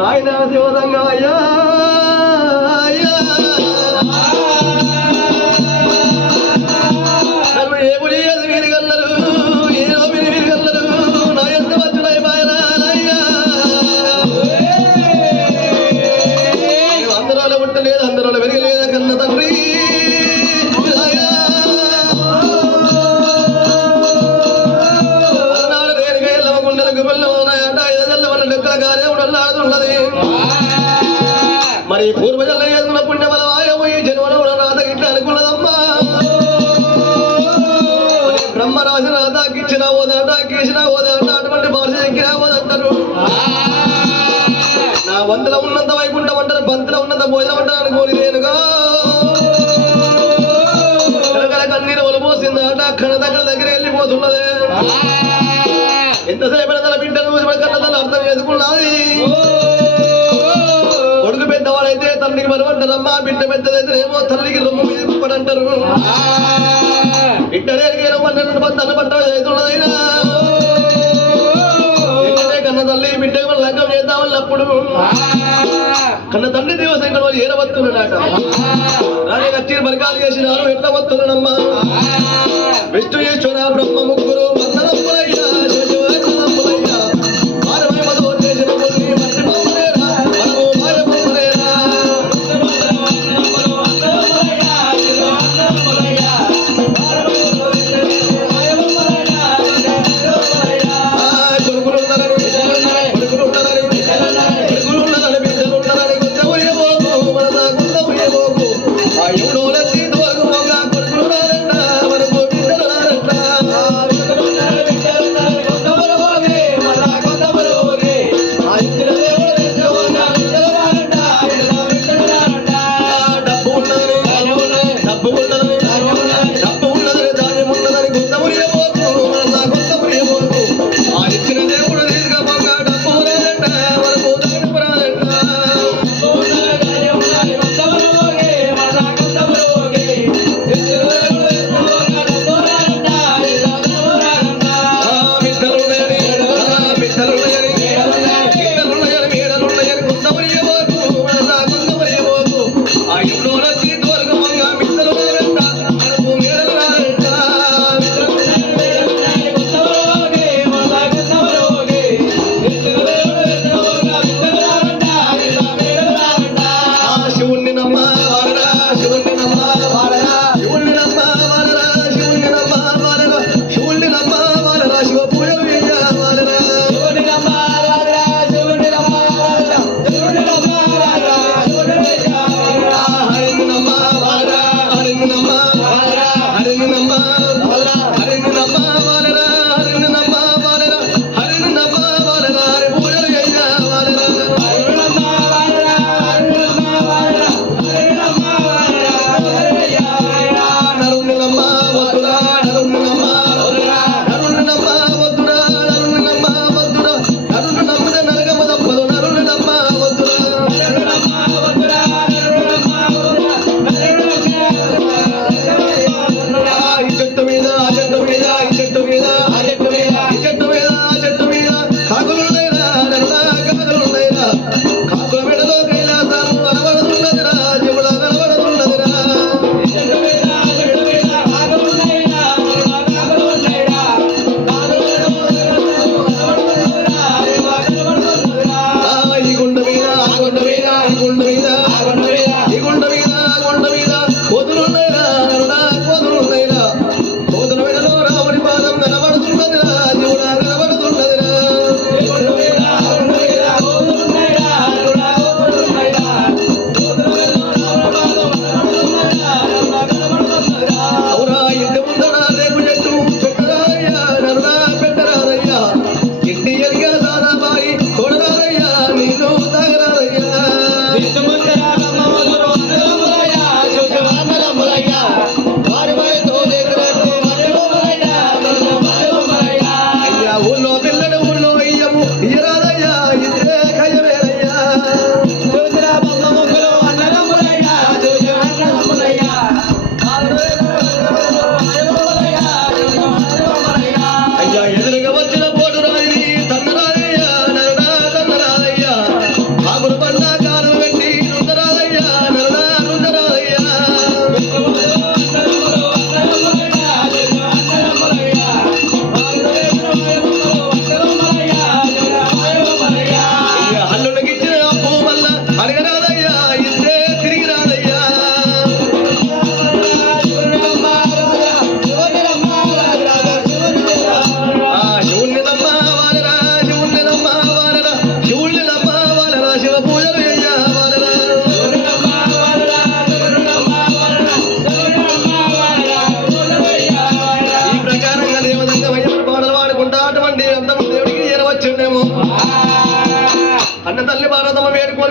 నాయన శివదంగా అయ్యా ఏ పులి వీరిగల్లరు ఏదో వీరిగల్లరు నా ఎంత వచ్చుడై బాయరాలయ్యా అందరూ పుట్టలేదు అందరూ వెరగలేదా కన్న తండ్రి మరి పూర్వజన్మ చేసుకున్న పుణ్యమల వాయపోయి జన్మలో రాత గిట్ల అనుకున్నదమ్మా బ్రహ్మ రాసిన రాతాకిచ్చిన ఓదంట గీసిన ఓదంట అటువంటి భాష ఎక్కినా ఓదంటారు నా వంతుల ఉన్నంత వైకుంఠం అంటారు బంతుల ఉన్నంత భోజనం అంటారు అనుకోని నేనుగా కన్నీరు ఒలపోసిందట అక్కడ దగ్గర వెళ్ళిపోతున్నదే ఎంతసేపు తన బిడ్డను కన్నతను అర్థం చేసుకున్నది కొడుకు పెద్దవాడైతే తండ్రికి మనమంటారమ్మా బిడ్డ పెద్దదైతే ఏమో తల్లికి రొమ్ము మీద కుప్పడంటారు బిడ్డ రేగిరమ్మన్నట్టు తన పట్ట అవుతున్నదైనా కన్న తల్లి బిడ్డకు మన లగ్గం చేద్దామన్నప్పుడు కన్న తండ్రి దేవసంగా వాళ్ళు ఏరవత్తున్నాడట రాజు కచ్చి బరికాలు చేసినారు ఎట్లా వస్తున్నాడమ్మా విష్ణు ఈశ్వర బ్రహ్మ ముగ్గురు మందరమ్మలయ్యా ఎవడో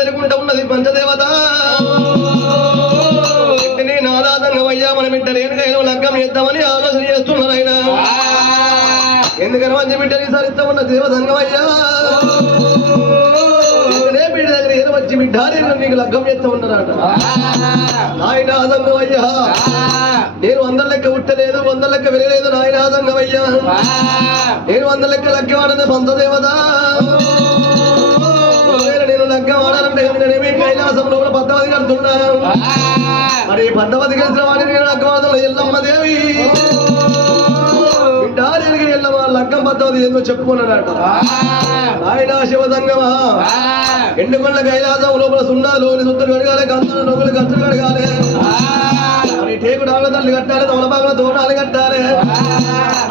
వెలుగుంట ఉన్నది పంచదేవత ఇంటిని నాదాదంగమయ్యా మనం ఇంట రేణుకైనా లగ్గం చేద్దామని ఆలోచన చేస్తున్నారు ఆయన ఎందుకని మంచి బిడ్డని సరిస్తా ఉన్న దేవదంగమయ్యా బిడ్డ దగ్గర ఏదో వచ్చి బిడ్డ నీకు లగ్గం చేస్తా ఉన్నారట నాయన ఆదంగమయ్యా నేను 100 లెక్క ఉట్టలేదు 100 లెక్క వెళ్ళలేదు నాయన ఆదంగమయ్యా నేను 100 లెక్క లగ్గవాడనే పంచదేవత నేను లగ్గం ఆడాలంటే నేనేమి కైలాసం లోపల పద్దవది కడుతున్నా మరి పద్దవది కలిసిన వాడిని నేను లగ్గం ఆడతాను ఎల్లమ్మ దేవి బిడ్డ ఎల్లమ్మ లగ్గం పద్దవది ఏందో చెప్పుకున్నాడట ఆయన శివదంగమా ఎండుకొండ కైలాసం లోపల సున్నాలోని సుత్తలు కడగాలి గంతులు నొగులు గంతులు కడగాలి మరి టేకు డాళ్ళ తల్లి కట్టాలి తమలపాకుల తోడాలు కట్టాలి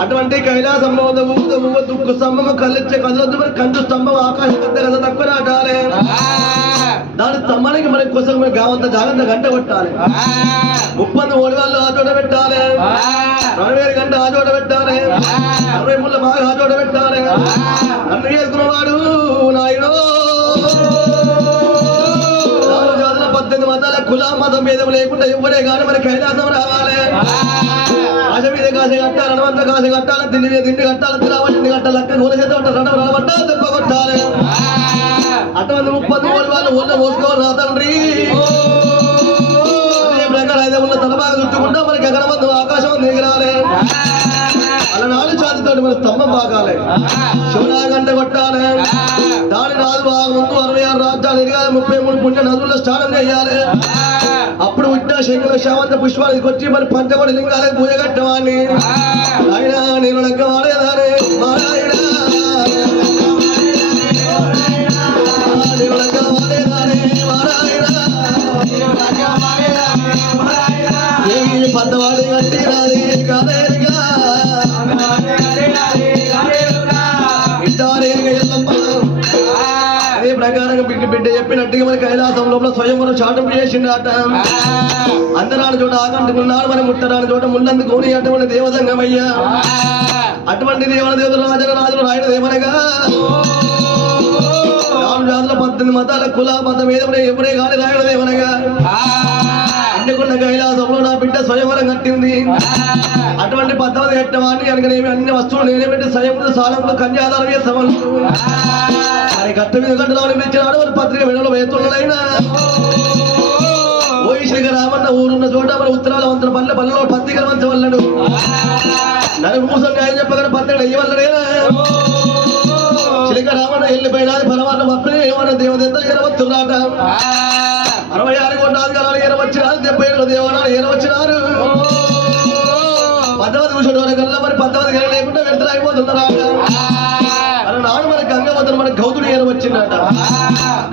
అటువంటి కైలాసంలో దుక్కు స్తంభము కళ్ళిచ్చే కదలొద్దు మరి కంచు స్తంభం ఆకాశం పెద్ద కథ తక్కువ నాటాలి దాని స్తంభానికి మనకి కోసం గావంత జాగ్రత్త గంట కొట్టాలి 30 ఒడివాళ్ళు ఆ చోట పెట్టాలి 40 గంట ఆ చోట పెట్టాలి 60 ముళ్ళ బాగా ఆ చోట పెట్టాలి అన్ను చేసుకున్నవాడు నాయుడు 4 జాతుల 18 మతాల కుల మతం భేదం లేకుండా ఎవరే కానీ మరి కైలాసం రావాలి ఆశ మీద కాశ కట్టాలి హనుమంత కాశ కట్టాలి తిండి మీద తిండి కట్టాలి తిరావటి కట్టాలి అక్క గోల చేత ఉంటారు రడబట్టాలి దెబ్బ కొట్టాలి అటువంటి 30 కోడి వాళ్ళు ఒళ్ళ మోసుకోవాలి నా తండ్రి అదే ప్రకారం అయితే ఉన్న తలబాగా చుట్టుకుంటా మరి గగనమందు ఆకాశం దిగిరాలి అలా 4 చేతితో మరి స్తంభం బాగాలి శివనా గంట కొట్టాలి దాని రాజు బాగా ముందు 66 రాజ్యాలు ఎరగాలి 33 పుణ్య నదుల్లో స్నానం చేయాలి అప్పుడు ఉట్ట శంకుల శావంత పుష్పానికి వచ్చి మరి పంచకోటి లింగాలకు పూజ కట్టవాడిని ఆయన నేను లగ్గం ఆడేదానే పద్దవాడి కట్టి రాది కాదేగా అదే ప్రకారంగా బిడ్డ చెప్పినట్టుగా మరి కైలాసం లోపల స్వయంవరం చాటింపు చేసిండట అందరాని చోట ఆగంటుకున్నాడు మరి ముట్టరాని చోట ముళ్ళందుకు కోని అటువంటి దేవదంగమయ్యా అటువంటి దేవతలు రాజులు రాయన దేవనగా 4 జాతుల 18 మతాల కుల మతం మీద ఎప్పుడే కానీ రాయన దేవనగా ఎండుకున్న కైలాసంలో నా బిడ్డ స్వయంవరం కట్టింది అటువంటి పద్ధతి కట్టవాడిని కనుకనేమి అన్ని వస్తువులు నేనే పెట్టి స్వయంలో సాలంలో కన్యాదానం చేస్తామని ఆయన కట్ట మీద కట్టడం పిలిచినాడు మరి పత్రిక విడలో వేస్తున్నాడైనా ఓ శ్రీక రామన్న ఊరున్న చోట మరి ఉత్తరాల వంతన పల్లెలో పత్రికల మంచి వల్లడు నన్ను కూర్చొని ఆయన చెప్పగానే పత్రికలు అయ్యవల్లడేనా చిలిక రామన్న వెళ్ళిపోయినా పరమాన్న మొత్తం ఏమన్నా దేవత ఎరవచ్చున్నాట 66 కోట్ల అధికారాలు ఎరవచ్చినారు 70 దేవాలయాలు ఎరవచ్చినారు పద్దవది కూర్చోడు కల్లా మరి పద్దవది గల లేకుండా విడుదల అయిపోతున్నారా అలా నాడు మన గంగవతను మన గౌతుడు ఎరవచ్చిందట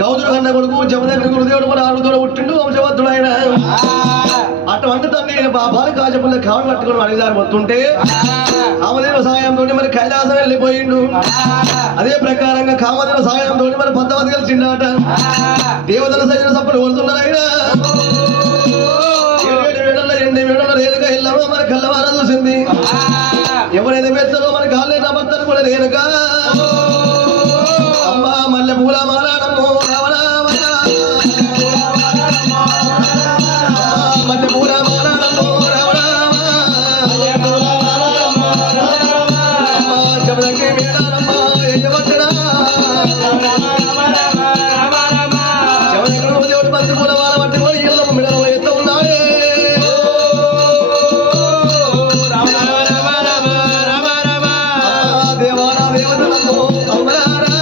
గౌతుడు కన్న కొడుకు జమదగ్ని గురుదేవుడు మన ఆడుతూ పుట్టిండు వంశవద్దుడు ఆయన అటువంటి తండ్రి బాబాలు కాజపల్లి కావడం కట్టుకుని అడిగారు వస్తుంటే కామదేవ సాయంతో మరి కైలాసం వెళ్ళిపోయిండు అదే ప్రకారంగా కామదేవ సాయంతో మరి పద్దవది కలిసిండట దేవతల సైన్య సప్పుడు కొడుతున్నారు ఆయన 7 వేళల్లో 8 వేళల్లో రేణుగా వెళ్ళామో మరి కళ్ళవార చూసింది ఎవరైతే పెడతారో మరి గాలి నబర్తారు కూడా రేణుగా అమ్మా మల్లె పూల మాలాడమ్మో మల్లె పూల మాలాడమ్మో జమదగ్ని మేడారమ్మా యజవచ్చడా జమదగ్ని దేవుడు పత్రి పూల వార పట్టుకొని ఇళ్ళ మిడలో ఎత్త ఉన్నాడే దేవారా దేవతలమ్మో అమ్మలారా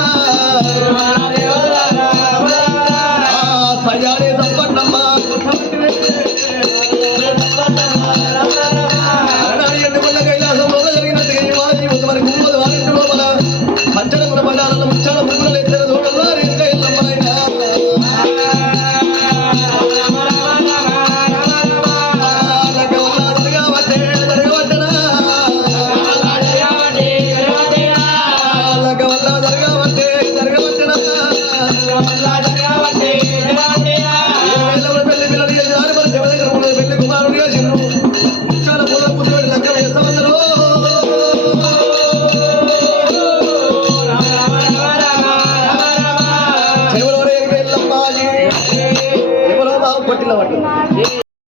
కింద పట్టు